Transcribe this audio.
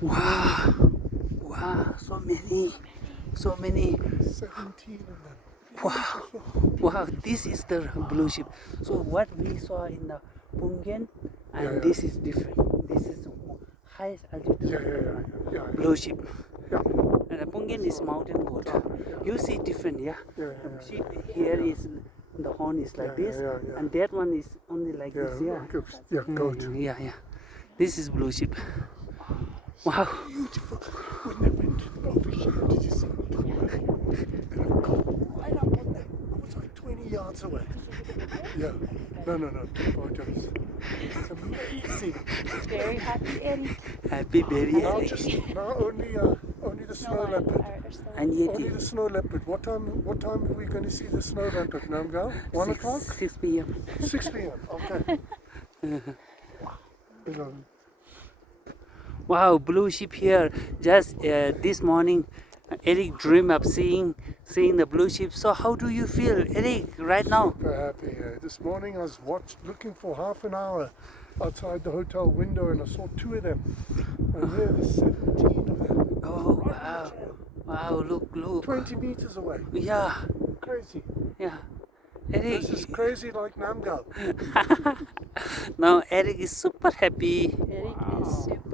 Wow, wow, so many, so many. 17 of them. Wow, wow, this is the blue ship. So what we saw in the Pungen, and Yeah, yeah. this is different. This is the highest altitude Yeah. blue ship. Yeah. And the Pungen is mountain goat. You see different, yeah? Yeah. The sheep here is, the horn is like this, Yeah. and that one is only like Yeah, this, yeah? goat. Yeah. This is blue ship. Wow. Beautiful. When they went over here, did you see me come back? And I got right up on them. I was like 20 yards away. Yeah. No. Photos. It's amazing. Very happy Eddie. Happy baby. Now only the snow leopard. And Only yet the snow leopard. What time are we going to see the snow leopard, Namgal? 1 o'clock? 6 p.m. 6 p.m. Okay. Wow. Wow, blue ship here. Just this morning, Eric dreamed of seeing the blue ship. So how do you feel, Eric, right now? Super happy. This morning I was looking for half an hour outside the hotel window and I saw 2 of them. And there's 17 of them. Oh, wow. Wow, look. 20 meters away. Yeah, Crazy. yeah. Eric. This is crazy like Namgal. Now Eric is super happy. Eddie is super